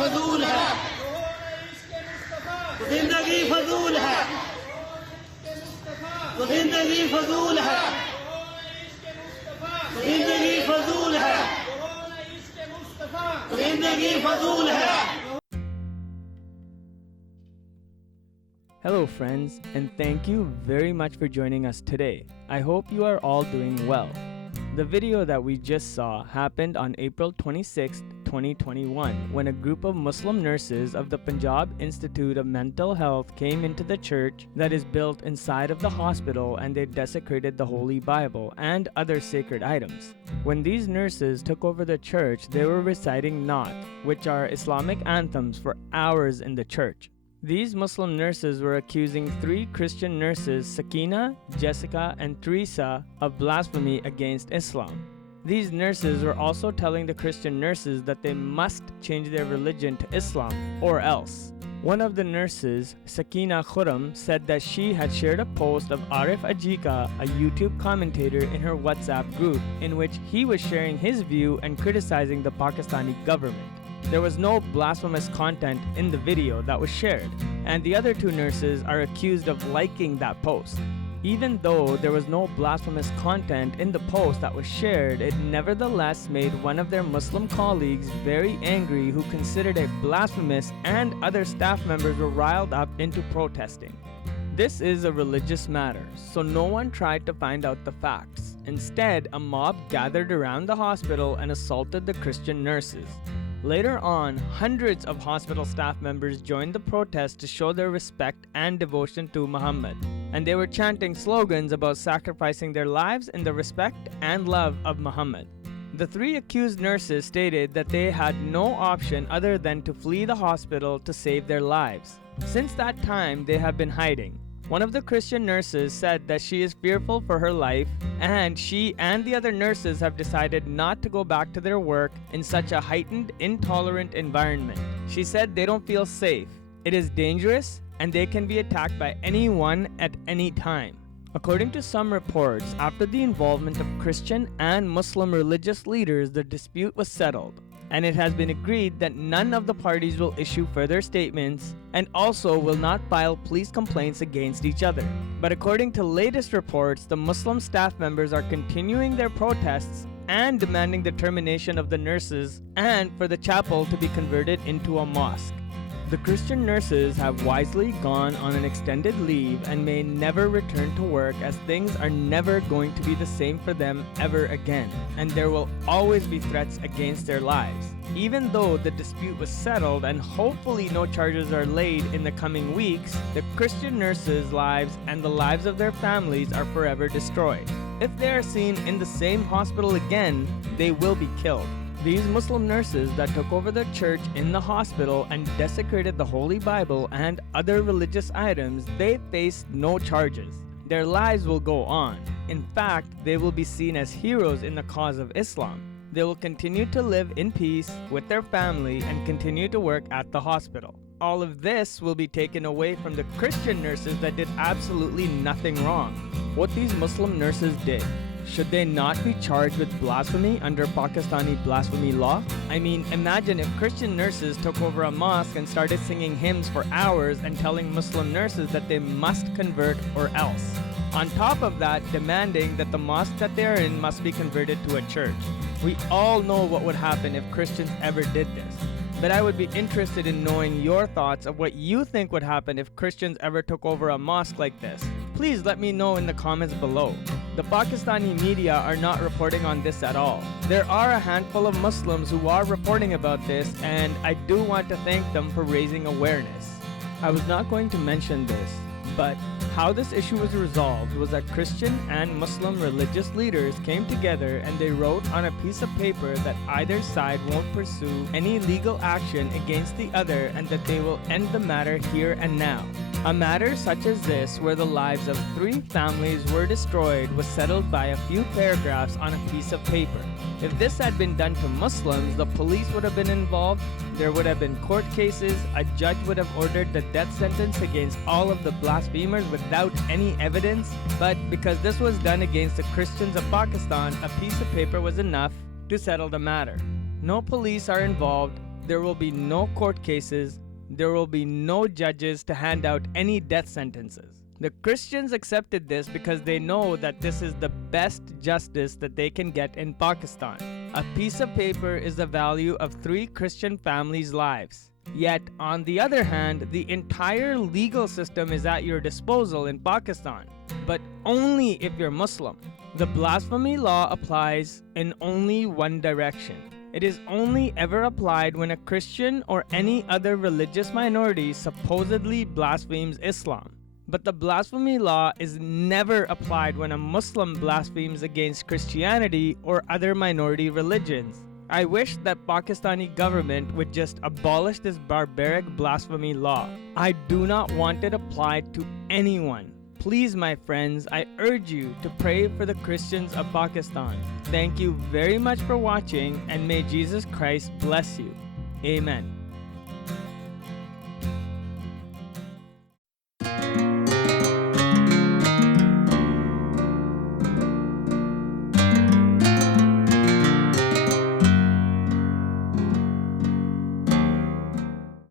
फजूल है, जिंदगी फजूल है, जिंदगी फजूल है, जिंदगी फजूल है, जिंदगी फजूल है. Hello friends, and thank you very much for joining us today. I hope you are all doing well. The video that we just saw happened on April 26, 2021, when a group of Muslim nurses of the Punjab Institute of Mental Health came into the church that is built inside of the hospital, and they desecrated the Holy Bible and other sacred items. When these nurses took over the church, they were reciting Naat, which are Islamic anthems, for hours in the church. These Muslim nurses were accusing 3 Christian nurses, Sakina, Jessica, and Teresa, of blasphemy against Islam. These nurses were also telling the Christian nurses that they must change their religion to Islam or else. One of the nurses, Sakina Khurram, said that she had shared a post of Arif Ajika, a YouTube commentator, in her WhatsApp group, in which he was sharing his view and criticizing the Pakistani government. There was no blasphemous content in the video that was shared, and the other 2 nurses are accused of liking that post. Even though there was no blasphemous content in the post that was shared, it nevertheless made one of their Muslim colleagues very angry, who considered it blasphemous, and other staff members were riled up into protesting. This is a religious matter, so no one tried to find out the facts. Instead, a mob gathered around the hospital and assaulted the Christian nurses. Later on, hundreds of hospital staff members joined the protest to show their respect and devotion to Muhammad, and they were chanting slogans about sacrificing their lives in the respect and love of Muhammad. The 3 accused nurses stated that they had no option other than to flee the hospital to save their lives. Since that time, they have been hiding. One of the Christian nurses said that she is fearful for her life, and she and the other nurses have decided not to go back to their work in such a heightened, intolerant environment. She said they don't feel safe. It is dangerous, and they can be attacked by anyone at any time. According to some reports, after the involvement of Christian and Muslim religious leaders, the dispute was settled, and it has been agreed that none of the parties will issue further statements and also will not file police complaints against each other. But according to latest reports, the Muslim staff members are continuing their protests and demanding the termination of the nurses and for the chapel to be converted into a mosque. The Christian nurses have wisely gone on an extended leave and may never return to work, as things are never going to be the same for them ever again, and there will always be threats against their lives. Even though the dispute was settled and hopefully no charges are laid in the coming weeks, the Christian nurses' lives and the lives of their families are forever destroyed. If they are seen in the same hospital again, they will be killed. These Muslim nurses that took over the church in the hospital and desecrated the Holy Bible and other religious items, they faced no charges. Their lives will go on. In fact, they will be seen as heroes in the cause of Islam. They will continue to live in peace with their family and continue to work at the hospital. All of this will be taken away from the Christian nurses that did absolutely nothing wrong. What these Muslim nurses did, should they not be charged with blasphemy under Pakistani blasphemy law? I mean, imagine if Christian nurses took over a mosque and started singing hymns for hours and telling Muslim nurses that they must convert or else. On top of that, demanding that the mosque that they are in must be converted to a church. We all know what would happen if Christians ever did this. But I would be interested in knowing your thoughts of what you think would happen if Christians ever took over a mosque like this. Please let me know in the comments below. The Pakistani media are not reporting on this at all. There are a handful of Muslims who are reporting about this, and I do want to thank them for raising awareness. I was not going to mention this, but how this issue was resolved was that Christian and Muslim religious leaders came together and they wrote on a piece of paper that either side won't pursue any legal action against the other and that they will end the matter here and now. A matter such as this, where the lives of 3 families were destroyed, was settled by a few paragraphs on a piece of paper. If this had been done to Muslims, the police would have been involved, there would have been court cases, a judge would have ordered the death sentence against all of the blasphemers without any evidence. But because this was done against the Christians of Pakistan, a piece of paper was enough to settle the matter. No police are involved. there will be no court cases, there will be no judges to hand out any death sentences. The Christians accepted this because they know that this is the best justice that they can get in Pakistan. A piece of paper is the value of 3 Christian families' lives. Yet, on the other hand, the entire legal system is at your disposal in Pakistan, but only if you're Muslim. The blasphemy law applies in only one direction. It is only ever applied when a Christian or any other religious minority supposedly blasphemes Islam. But the blasphemy law is never applied when a Muslim blasphemes against Christianity or other minority religions. I wish that Pakistani government would just abolish this barbaric blasphemy law. I do not want it applied to anyone. Please, my friends, I urge you to pray for the Christians of Pakistan. Thank you very much for watching, and may Jesus Christ bless you. Amen.